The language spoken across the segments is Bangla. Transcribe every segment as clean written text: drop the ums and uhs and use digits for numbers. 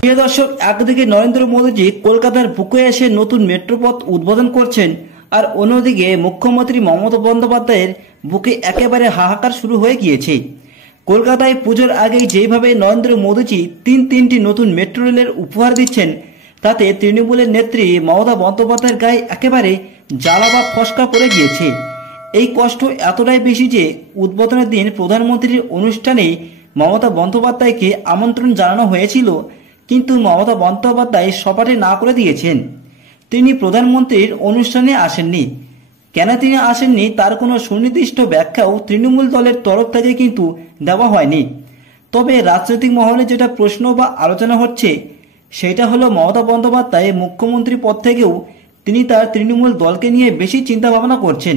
প্রিয় দর্শক, একদিকে নরেন্দ্র মোদীজি কলকাতার বুকে এসে নতুন মেট্রোপথ উদ্বোধন করছেন, আর অন্যদিকে মুখ্যমন্ত্রী মমতা বন্দ্যোপাধ্যায়ের বুকে একেবারে হাহাকার শুরু হয়ে গিয়েছে। কলকাতায় পুজোর আগেই যেভাবে নরেন্দ্র মোদীজি তিনটি নতুন মেট্রো রেলের উপহার দিচ্ছেন, তাতে তৃণমূলের নেত্রী মমতা বন্দ্যোপাধ্যায়ের গায়ে একেবারে জ্বালা বা ফসকা পড়ে গিয়েছে। এই কষ্ট এতটাই বেশি যে উদ্বোধনের দিন প্রধানমন্ত্রীর অনুষ্ঠানে মমতা বন্দ্যোপাধ্যায়কে আমন্ত্রণ জানানো হয়েছিল, কিন্তু মমতা বন্দ্যোপাধ্যায় সপাটে না করে দিয়েছেন। তিনি প্রধানমন্ত্রীর অনুষ্ঠানে আসেননি। কেন তিনি আসেননি তার কোনো সুনির্দিষ্ট ব্যাখ্যাও তৃণমূল দলের তরফ থেকে কিন্তু দেওয়া হয়নি। তবে রাজনৈতিক মহলে যেটা প্রশ্ন বা আলোচনা হচ্ছে সেটা হলো, মমতা বন্দ্যোপাধ্যায় মুখ্যমন্ত্রী পদ থেকেও তিনি তার তৃণমূল দলকে নিয়ে বেশি চিন্তা ভাবনা করছেন।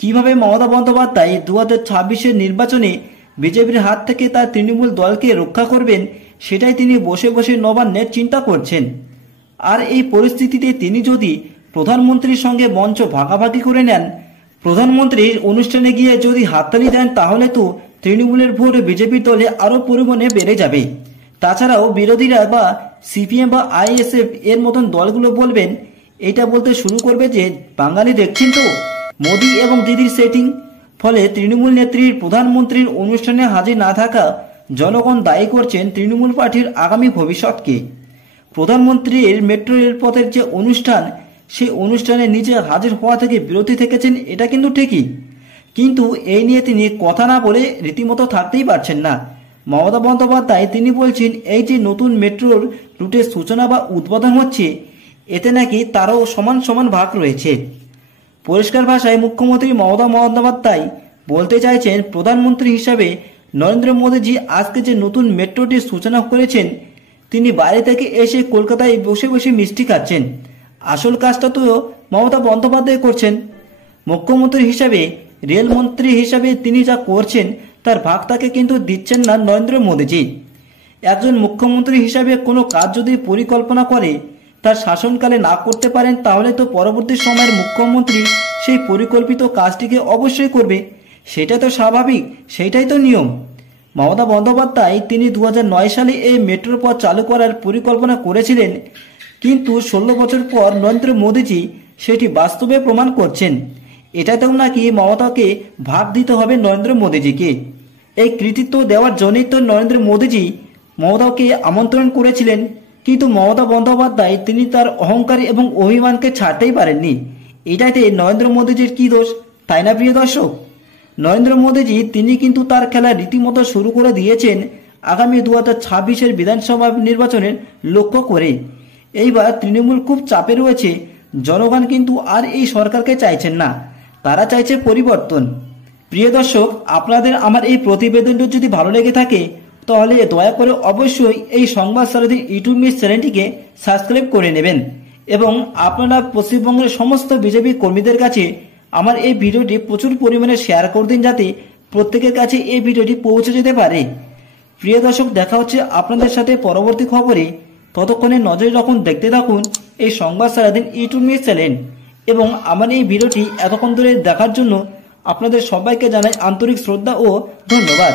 কিভাবে মমতা বন্দ্যোপাধ্যায় 2026-এর নির্বাচনে বিজেপির হাত থেকে তার তৃণমূল দলকে রক্ষা করবেন, সেটাই তিনি বসে বসে নবান্নের চিন্তা করছেন। আর এই পরিস্থিতিতে তিনি যদি প্রধানমন্ত্রীর সঙ্গে মঞ্চ ভাগাভাগি করে নেন, প্রধানমন্ত্রীর অনুষ্ঠানে গিয়ে যদি হাততালি দেন, তাহলে তো তৃণমূলের ভোট বিজেপির দলে আরও পরিমাণে বেড়ে যাবে। তাছাড়াও বিরোধীরা বা সিপিএম বা আইএসএফ এর মতন দলগুলো বলবেন, এটা বলতে শুরু করবে যে বাঙালি দেখছেন তো মোদী এবং দিদির সেটিং। ফলে তৃণমূল নেত্রীর প্রধানমন্ত্রীর অনুষ্ঠানে হাজির না থাকা জনগণ দায়ী করছেন তৃণমূল পার্টির আগামী ভবিষ্যৎকে। প্রধানমন্ত্রীর মেট্রো রেলপথের যে অনুষ্ঠান, সেই অনুষ্ঠানে নিজে হাজির হওয়া থেকে বিরতি থেকেছেন, এটা কিন্তু ঠিকই, কিন্তু এই নিয়ে তিনি কথা না বলে রীতিমতো থাকতেই পারছেন না। মমতা বন্দ্যোপাধ্যায় তিনি বলছেন, এই যে নতুন মেট্রোর রুটের সূচনা বা উদ্বোধন হচ্ছে, এতে নাকি তারও সমান সমান ভাগ রয়েছে। পরিষ্কার ভাষায় মুখ্যমন্ত্রী মমতা বন্দ্যোপাধ্যায় বলতে চাইছেন, প্রধানমন্ত্রী হিসাবে নরেন্দ্র মোদীজি আজকে যে নতুন মেট্রোটির সূচনা করেছেন, তিনি বাইরে থেকে এসে কলকাতায় বসে বসে মিষ্টি খাচ্ছেন। আসল কাজটা তো মমতা বন্দ্যোপাধ্যায় করছেন। মুখ্যমন্ত্রী হিসাবে, রেলমন্ত্রী হিসাবে তিনি যা করছেন তার ভাগ তাকে কিন্তু দিচ্ছেন না নরেন্দ্র মোদীজি। একজন মুখ্যমন্ত্রী হিসাবে কোনো কাজ যদি পরিকল্পনা করে তার শাসনকালে না করতে পারেন, তাহলে তো পরবর্তী সময়ের মুখ্যমন্ত্রী সেই পরিকল্পিত কাজটিকে অবশ্যই করবে। সেটা তো স্বাভাবিক, সেটাই তো নিয়ম। মমতা বন্দ্যোপাধ্যায় তিনি 2009 সালে এই মেট্রো পথ চালু করার পরিকল্পনা করেছিলেন, কিন্তু 16 বছর পর নরেন্দ্র মোদীজি সেটি বাস্তবে প্রমাণ করছেন। এটাতেও নাকি মমতাকে ভাগ দিতে হবে নরেন্দ্র মোদীজিকে। এই কৃতিত্ব দেওয়ার জন্যই তো নরেন্দ্র মোদীজি মমতাকে আমন্ত্রণ করেছিলেন, কিন্তু মমতা বন্দ্যোপাধ্যায় তিনি তার অহংকার এবং অভিমানকে ছাড়তেই পারেননি। এটাতে নরেন্দ্র মোদীজির কি দোষ, তাই না প্রিয় দর্শক? নরেন্দ্র মোদীজি তিনি কিন্তু তার খেলা রীতিমতো শুরু করে দিয়েছেন আগামী 2026-এর বিধানসভা নির্বাচনের লক্ষ্য করে। এইবার তৃণমূল খুব চাপে রয়েছে। জনগণ কিন্তু আর এই সরকারকে চাইছেন না, তারা চাইছে পরিবর্তন। প্রিয় দর্শক, আপনাদের আমার এই প্রতিবেদনটি যদি ভালো লেগে থাকে, তাহলে দয়া করে অবশ্যই এই সংবাদ সারাদিন ইউটিউব নিউজ চ্যানেলটিকে সাবস্ক্রাইব করে নেবেন, এবং আপনারা পশ্চিমবঙ্গের সমস্ত বিজেপি কর্মীদের কাছে আমার এই ভিডিওটি প্রচুর পরিমাণে শেয়ার করে দিন, যাতে প্রত্যেকের কাছে এই ভিডিওটি পৌঁছে যেতে পারে। প্রিয় দর্শক, দেখা হচ্ছে আপনাদের সাথে পরবর্তী খবরে। ততক্ষণে নজরে রাখুন, দেখতে থাকুন এই সংবাদ সারাদিন ইউটিউব নিউজ চ্যানেল, এবং আমার এই ভিডিওটি এতক্ষণ ধরে দেখার জন্য আপনাদের সবাইকে জানাই আন্তরিক শ্রদ্ধা ও ধন্যবাদ।